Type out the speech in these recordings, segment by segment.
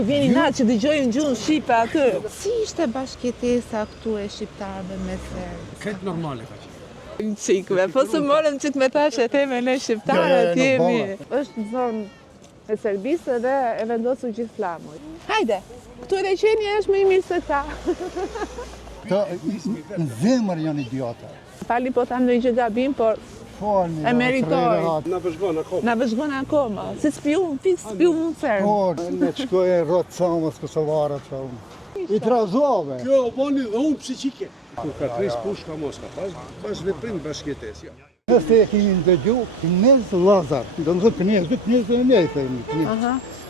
Ju vjeni natë që dëgjojnë gjuhën shqipe aty. Si ishte bashkëjetesa këtu e shqiptarëve me serbë? Këtë normale ka që. Në qikve, po së morëm që të me thash e theme ne shqiptarët jemi. Është zonë e Serbisë dhe e vendosur gjithë flamuj. Hajde, këtu edhe qeni është më i mirë se ta. Të në zemër janë idiota. Fali po tham në i gjë gabim, por e meritoj. Na vëzhgon akoma. Na vëzhgon akoma. Si spiun, fix spiun serbë. Por, në të shkoj e rotë samës Kosovarët që unë. I trazove. Kjo bani dhe unë psiqike. Kur ka 3 pushka Moska, pas veprim bashkëjetesë. Ja. Nëse e kemi ndëgju, Knez Lazar, do në thotë Knez, Knez dhe ne e themi.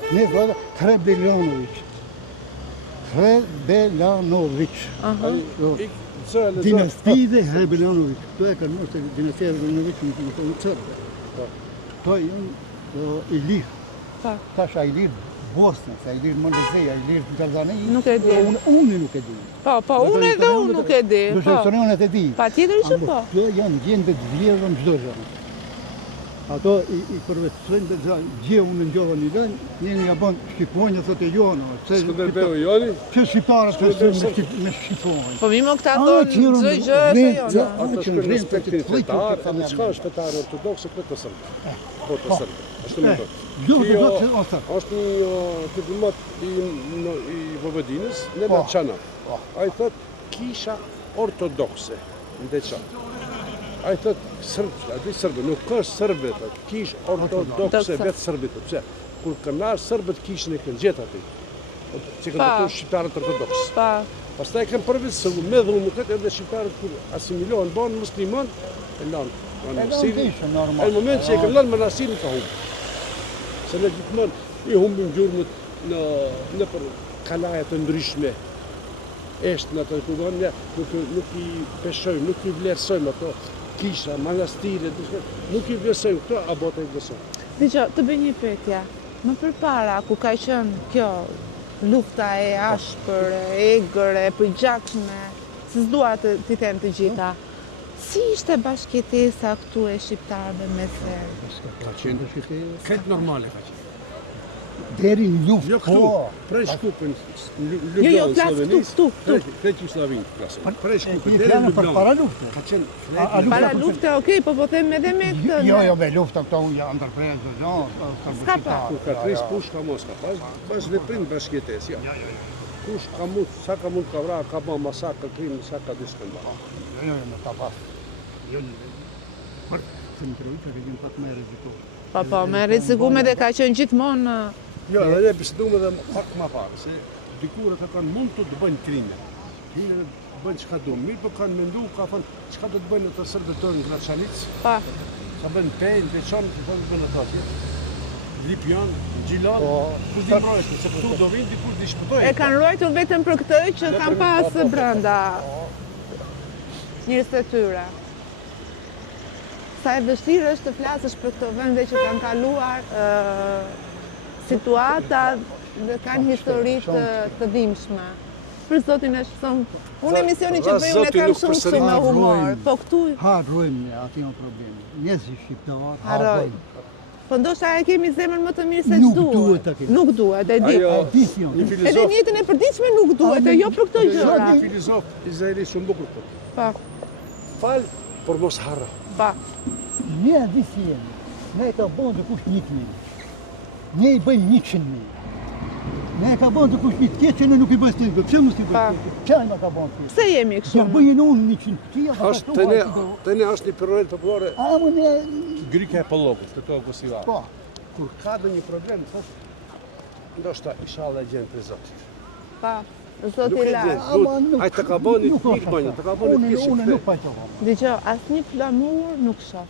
Knez Lazar, Hrebelanović. Hrebelanović. Dinasti dhe Hrebelanović. To e ka nështë dinastia Hrebelanović në Cërbe. To janë i lirë. Tash a i lirë Bosnës, a i lirë Mondezeja, a i lirë Gazani. Nuk e di. Unë nuk e di. Po, unë edhe unë nuk e di. Do historianët e di. Pa tjetër që po. Kjo janë gjende të vjerën çdo gjë. Ato i përveçojnë dhe gjë unë ngjova një vend, njëri ja bën shqiponja thotë jona. Skënderbeu joni? Që shqiptarët me shqiponjë. Po mimo këta thonë çdo gjë është jona. Ato shkojnë në respektin fetar, në çka është fetar ortodokse këtë të sërbë. Po të sërbë. Ashtu më thotë. Është një diplomat i Vojvodinës, Nenad Çana. Ai thotë kisha ortodokse në Deçan. Ai thotë sërbë, nuk ka sërbë, kish ortodokse vetë sërbët. Pse? Kur kanë sërbët kishin e kanë gjetë aty. Që kanë të shqiptarët ortodoks. Pastaj kanë përvitsë me dhunë këtë edhe shqiptarët kur asimilohen, bën musliman, e lanë monasirin. Në moment që e kanë lanë monasirin ka humbë. Se ne gjithmonë i humbim gjurmët në për kalaje të ndryshme. Eshtë në të kudonja, nuk i peshojmë, nuk i vlerësojmë ato kisha, manastire, nuk i vlerësojmë këto, a bota i vlerësojmë. Dgjoj, të bëj një pyetje. Më përpara, ku ka qenë kjo lufta e ashpër, e egër, e përgjakshme, se s'dua t'i them të gjitha. Si ishte bashkëjetesa këtu e shqiptarëve me serbë? Ka qenë këtë normale ka qenë. Deri në luftë. Jo këtu, prej Shkupën, Jo, flas këtu. Këtë Jugosllavinë flasë. Prej Shkupën, deri në Ljubljanë. Para lufte. Ka qenë Para lufte, okej, po them edhe me këtë. Jo, me lufta këto unë janë ndërprerë, S'ka pa. Kur ka 3 pushka Moska, pas veprim bashkëjetesë. Ja. Kush ka mund, sa ka mund ka vrarë, ka bën masakër, krim, sa ka diskënda. Jo, me ka pas. Jo, për të ndrojtë që gjën pak më rrezikosh. Po, me rrezikume dhe ka qenë gjithmonë. Jo, edhe ne bisedojmë edhe pak më parë, se dikurët kanë mund të bëjnë krimë. Krimë bëjnë çka do, mirë po kanë menduar, ka thënë çka do të bëjnë ato serbët tonë në Graçanic. Pa. Sa bën pen, veçan që thonë bën ato atje. Lipjan, Gjilan, ku di mbrojtë, se këtu do vinë dikur di shpëtojnë. E kanë ruajtur vetëm për këtë që kanë pas brenda njerëz të tyre. Sa e vështirë është të flasësh për këto vende që kanë kaluar situata dhe kanë histori të dhimbshme. Për zotin e shpëson. Unë emisionin që bëj unë e kam shumë me humor. Po këtu harrojmë, aty janë probleme. Njerëzit shqiptar harrojnë. Po ndoshta e kemi zemrën më të mirë se ç'duhet. Nuk duhet ta kemi. Nuk duhet, e di. Edhe në jetën e përditshme nuk duhet, e jo për këto gjëra. Një filozof izraeli shumë bukur thotë. Po. Fal, por mos harro. Pa. Ne di si jemi. Ne ka bën të kush 1.000. Ne i bëjmë 100.000. Ne ka bën të kush 1 tjetër, ne nuk i bëjmë të pse mos i bëjmë? Çfarë na ka bën ti? Pse jemi kështu? Do bëjnë unë 100. Është tani është një përvojë popullore. A më ne Grike e Pollokut, këto Kosova. po. Kur ka një problem, thotë, ndoshta inshallah gjën për Zotit. Pa. Zoti la. Ai të ka bënë një banjë, të ka bënë një kishë. Unë nuk pajtova. Dgjoj, asnjë flamur nuk shoh.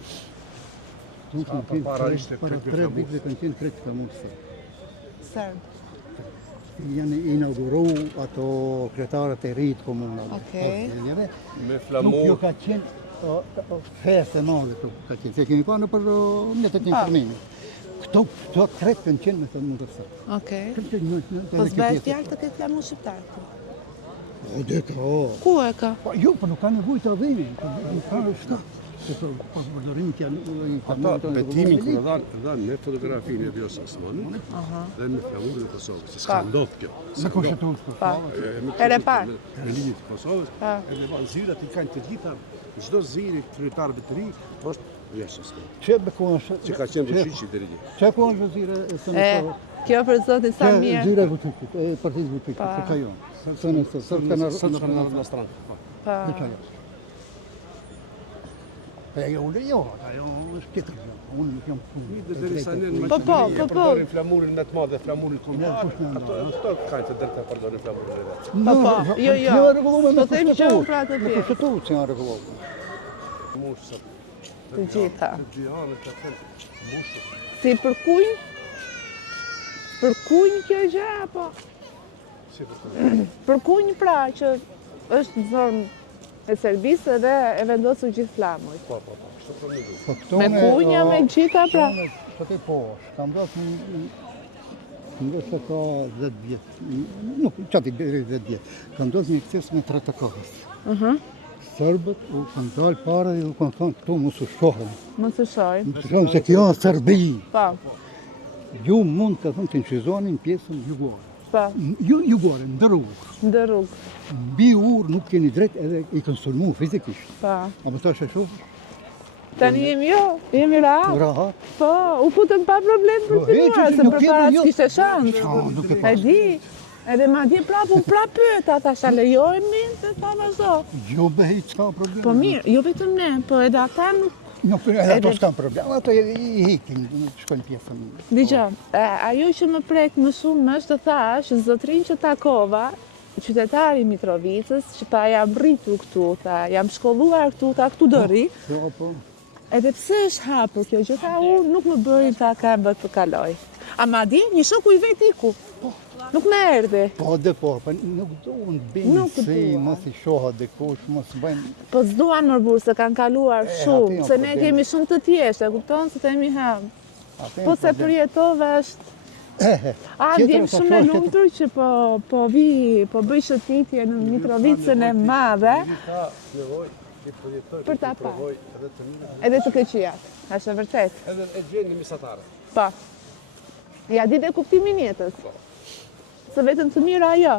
Para 3 vite kanë qenë krejt famosë. Serb. Janë inauguruar ato kretarët e ri të komunave. Okej. Me Nuk flamur. jo ka qenë festë enorme këtu, ka qenë. Se kemi parë për netet e informimit. Këto krejt kanë qenë me të mundërsa. Okej. Po Po s'bëhet fjalë të ketë flamur shqiptar këtu. O, dhe ka, o. Ku e ka? Po, jo, po nuk ka nevojë të vini. Nuk ka shka. pas përdorimit janë Ata betimin kur e dhanë në fotografinë e Vjosa Osmanit dhe në flamurin e Kosovës. S'ka ndodhur kjo. në kushtetues Kosovës. Herë e parë. Religjit të Kosovës, edhe zyrat i kanë të gjitha, çdo zyri kryetarëve të ri është Vjosa Osmanit. Çe bekohesh? Që ka qenë Vučići deri dje. Çe kohesh vëzire e së Kjo për zotin sa mirë. Zyra Vučićit, e partisë Vučićit, që ka jo. Sot kanë na stranë. Që ka jo. E jo unë jo, ajo është tjetër gjë. Unë nuk jam punë. Po. Përdorin flamurin më të madh dhe flamurin kombinat. Ato kanë të drejtë përdorin flamurin e vet. Po, jo. Janë rregulluar Po them që unë pra të në tjerë. kushtetues janë rregulluar. Mushë. Të gjitha. Të gjihane të thënë mushë. Si për kujnë? Për kujnë kjo gjë apo? Si për Për kujnë pra që është zonë e Serbisë dhe e vendosur gjithë flamujt. Po. Kështu po më duhet. Po Me punja, me gjitha pra. Këto po, kam dhënë ndoshta ka 10 vjet. Nuk, çati deri 10 vjet. Kam dhënë një kthesë me Tratakos. Serbët u kanë dalë para dhe u kanë thënë këtu mos u shohën. Mos u shojnë. Shumë se kjo është Serbi. Po. Ju mund të thonë të nëshizonin pjesën jugore. Po. Ju jugore, ndërrugë. Ndë rrugë. Mbi urë nuk keni drejt edhe i kanë sulmu fizikisht. Po. Apo tash e shoh? Tani jemi rahat. Rahat. Po, u futëm pa problem për Po, të nuar, se nuk për tjetër para jo. s'kishte shans. Nuk e E di, edhe ma di prapë, unë prapë pyeta, thasha lejojmë, se ta vazhdo. Jo bëhej s'ka problem. Po mirë, jo vetëm ne, po edhe ata nuk. Nuk edhe ato s'kan problem. Ato i hikin, shkojnë pjesën. Dgjoj, ajo që më prek më shumë është të thash, zotrin që takova, qytetari i Mitrovicës, që ta jam rritur këtu, ta jam shkolluar këtu, ta këtu do rri. Jo, po. Edhe pse është hapur kjo gjë, tha unë nuk më bëri ta këmbët të kaloj. A ma di, një shoku i vet iku. Nuk më erdhi. Po dhe po, pa nuk duhen Nuk bëjnë se duan. mos i shoha dikush, mos bëjnë. Po s'duan më burë se kanë kaluar shumë, aty se janë ne probleme. kemi shumë të thjeshtë, e kupton se themi hem. Po se përjetove është. A, ndjem shumë e lumtur që po bëj shëtitje në Mitrovicën e madhe, Ka nevojë të përjetoj, Për ta provoj edhe të mirë, edhe të këqijat. Është e vërtet. edhe e gjeni mesatare. Po. Ja di dhe kuptimin jetës. Se vetëm të mira jo.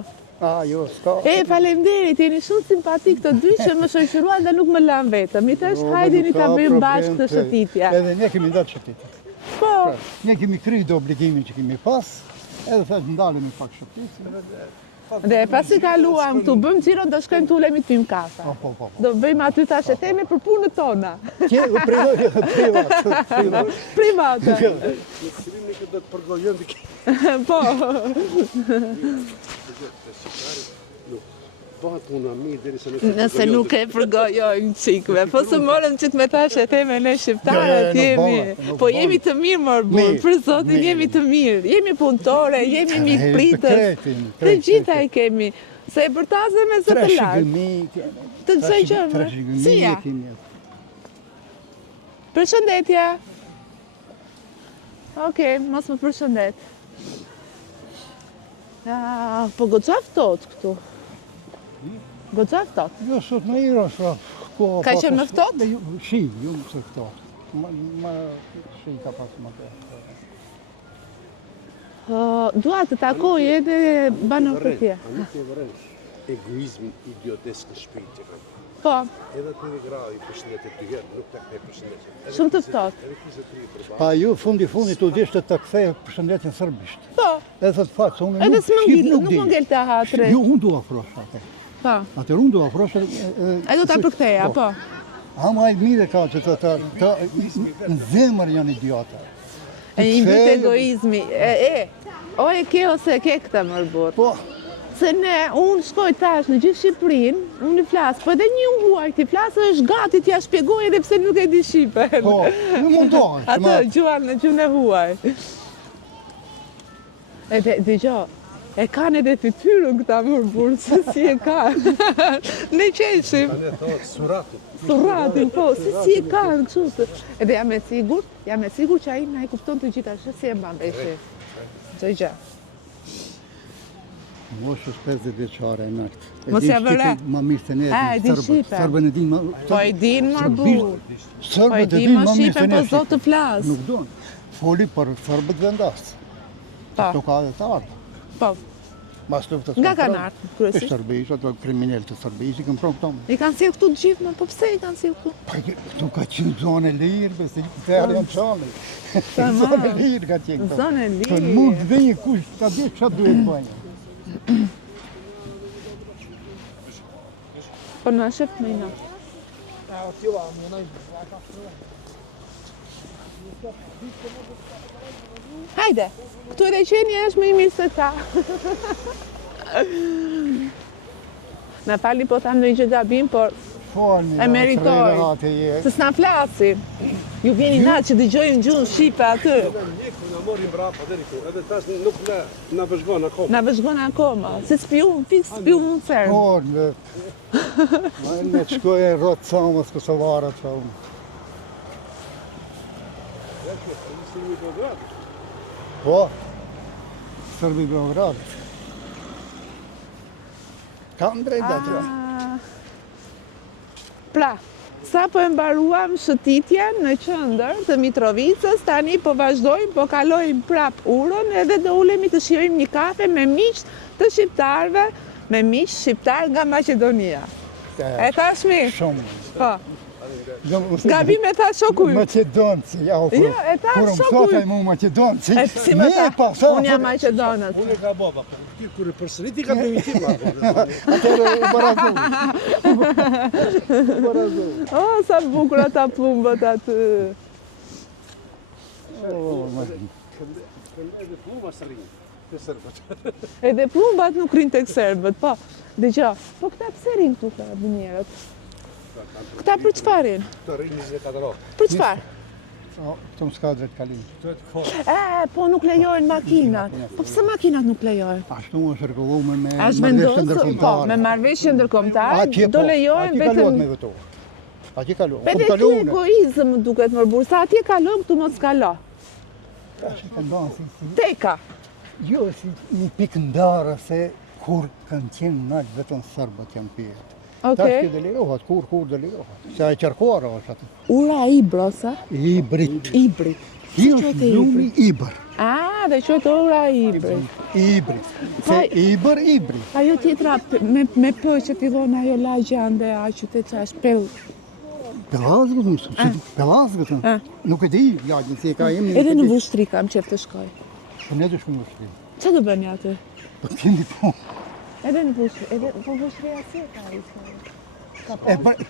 Jo, s'ka. Faleminderit, jeni shumë simpatik të dy që më shoqëruan dhe nuk më lanë vetëm. I thash hajdini ta bëjmë bashkë të shëtitja. Edhe ne kemi dalë shëtitje. Po, Ne kemi kryer do obligimin që kemi pas, edhe thash ndalemi pak shëtitje. dhe pasi kaluam këtu, bëjmë xhiro do shkojmë të ulemi të pim kafe. Po. Do bëjmë aty tash e themi për punët tona. Privat. Private. Në krimi që do të përgojën dhe Po. bëhat puna mirë deri se Nëse nuk e përgojojmë qikve, po së morëm qik me tash e theme ne shqiptarët jemi, po jemi të mirë mërë burë, për zotin jemi të mirë, jemi punëtore, jemi mikë pritës, të gjitha i kemi, se e bërtazë me zë të lartë, të të qëmë, si ja, përshëndetja, Okej, mos më përshëndet. Po goxha ftohtë këtu. Goxha ftohtë. Jo, sot në Iro, Ka qenë më ftohtë? Shi, jo më se ftohtë. Më shi ka pas më të. Dua të takoj edhe banorët tjerë. A nuk e vërresh egoizm idiotesk në shpirt që kam. Po, Edhe të një gradi përshëndetit dy herë, nuk të kthej përshëndetje. shumë të ftohtë. Edhe 23 përballë. Pa ju fundit u dishte të kthej përshëndetjen serbisht. Po, Edhe thot fakt, unë edhe nuk s'më shqip ngel, nuk nuk di. më ngel të hatre. Jo, unë du afrosh atë. Po, Atër unë du afrosh e do ta përktheja, po. Ama e mire ka që të në zemër janë idiota. E një vit egoizmi. O e ke ose e ke këta mërbur. Po, Se unë shkoj tash në gjithë Shqipërinë, unë i flas, po edhe një huaj ti flas është gati t'ja shpjegoj edhe pse nuk e di shqipen. po, në mundohet. Atë gjuan në gjuhën e huaj. Edhe dëgjoj, e kanë edhe fytyrën këta mërbur, se si e kanë. Ne qeshim. Ne thotë surati. Surratin, po, si e kanë kështu. Edhe jam e sigurt që ai na e kupton të gjitha, si e mban vesh. Çoj gjë. Moshës 50 vjeçare e nakt. Mos ja vëre. Ma mirë se ne E di shqipe. Serbën e din ma... Po e din më burr. Po Serbët e e din din më ma mirë shqipe, se ne po zot të flas. Nuk don. Foli për serbët vendas. Po, Ato ka edhe të ardhë. po. Mas luftës. Nga kanë ardhur E kryesisht? Serbisht, ato kriminell të Serbisht, i kanë pronë këto. I kanë sjellë këtu të gjithë, më po pse i kanë sjellë këtu? Pa, këtu ka qenë zonë e lirë, besi të erë janë qali. Tamam. Zonë e lirë ka qenë këto. Zonë e Të lirë. mund dhe një kush, ta di që duhet bëjnë. Po na shef më ina. Hajde, këtu edhe qenja është më i mirë se ka. Na fali po tham ndonjë gjë gabim, por Falni, E meritoj. se s'na flasin. Ju vjeni natë që dëgjojnë gjuhën shqipe aty. Mjeku na mori mbrapa deri këtu, edhe tash nuk na vëzhgon akoma. Na vëzhgon akoma. Si spiun, fix spiun unë serb. Po, në të shkoj e rotë samës Kosovarët që unë. Po, Sërbi Beograd. Kam drejt atë. Pra, sa po e mbaruam shëtitjen në qendër të Mitrovicës, tani po vazhdojmë, po kalojmë prap urën edhe do ulemi të shijojmë një kafe me miq të shqiptarëve, me miq shqiptar nga Maqedonia. E thash mirë? Shumë. Po. Gabim e tha shoku ju. Macedonci, ja u Jo, e tha kur më shoku thotaj ju. mu Macedonci. E si më tha? pa, sa Unë jam Maqedonës. Unë ka baba, ti kur e përsëriti ka bëjë ti ma. Atëre u barazu. U barazu. Oh, sa bukur ata plumbët aty. Edhe pluma së rinjë, të sërbët. Edhe plumbat nuk rinë tek serbët, po. Dëgjoj, po këta pse rinë këtu karabinierët? Këta për çfarë rinë? Të rinjë 24 orë. Për çfarë? Këtu më s'ka drejt kalim. Të të kohë. Po nuk lejojnë makinat. Po pse makinat nuk lejojnë? Ashtu më shërgullu me Është vendosur, po, me marrëveshje ndërkombëtare, do lejojnë vetëm. me vetu. Ati kaluat. Edhe kjo egoizëm më duket më burr, sa atje kalon këtu mos kalo. Teka. Jo, si një pikë ndarë se kur kanë qenë nalë vetëm sërbët janë pjetë. Tash Okej. këtë delegohat, kur delegohat. Se e qërkuar është atë. Ura ibrosa. Ibrit. Ibrit. Kjo quhet është lumi ibër. Dhe quhet ura ibrit. Ibrit. Se ibri. Ajo tjetra me pë që fillon ajo lagja ande a qytet që është pell. Pelazgët më pelazgët. Nuk e di, lagin, se e ka emi. Edhe në Vushtri kam qef të shkoj. Po ne të shkojmë Vushtri. Që do bëni aty? Po të kendi po. Edhe në Vushtri, po Vushtria si ka i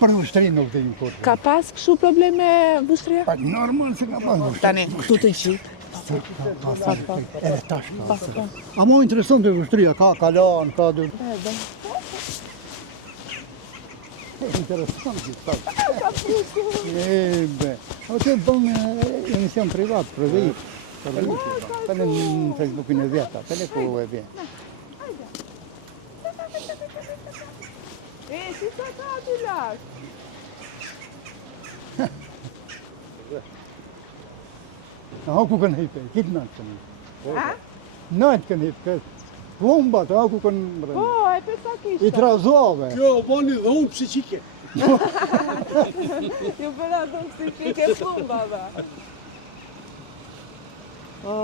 Për Vushtri nuk dhe një kohë. Ka pas kështu probleme Vushtria? Pa normal se ka pas Vushtri. Tani, këtu të gjithë. Edhe tash ka. A mo interesant e Vushtria, ka kalan, ka dhe... Interesant që be. O të bën emision privat, prëvit. Të në Facebookin e vjeta, të në ku e vjetë. Si sa ka aty lart? A ku kanë hipe, kitë natë kanë hipe. Natë kanë hipe, plumbat, a ku kanë mërën. Po, e për sa kishta? I trazove. Kjo o boni dhe unë psiqike. Ju bëra do psikike plumbave. O,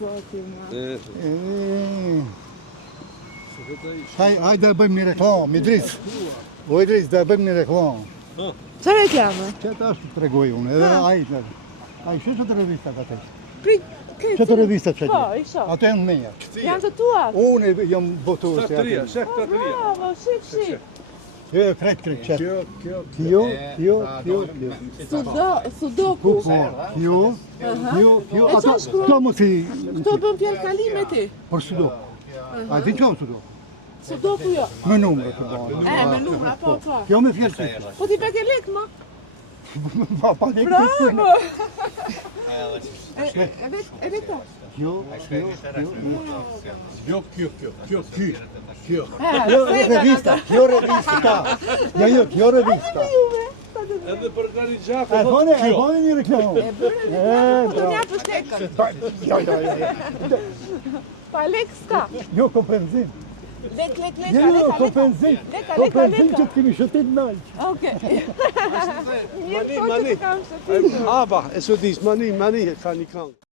zoti ma. Hajde bëjmë një reklam, Idris. O Idris, dhe bëjmë një reklam. Qa reklame? Që ta është të tregoj unë, edhe ajtë. A i shë që të revistat atë? Që të revistat që Po, i shoh. Ato janë meja. Janë të tuat? Unë jam botu se Tratëria, atë. shef tratëria. Bravo, shik. Jo, krejt, qëtë. Kjo. Sudoku. Kjo. E qa shkruan? Ato më si... Këto bën fjalë kalime ti. Për sudoku. A di qo sudoku? Sudoku jo. Me numre të bërë. Me numra, po. Kjo me fjallë të. Po ti pek e lek, ma. Pa ne këtë të Bravo. Edhe këto. Kjo. Revista. Kjo revista. Edhe për Gari Gjakë, E bone një reklam. Të nja për shtekën. Pa lek s'ka. Jo, kompenzim. Lek, Po benzin që të kemi shëtit nalë. Oke. Mirë, po që të kam shëtitur. Aba, e së dis, mani, ka një këngë.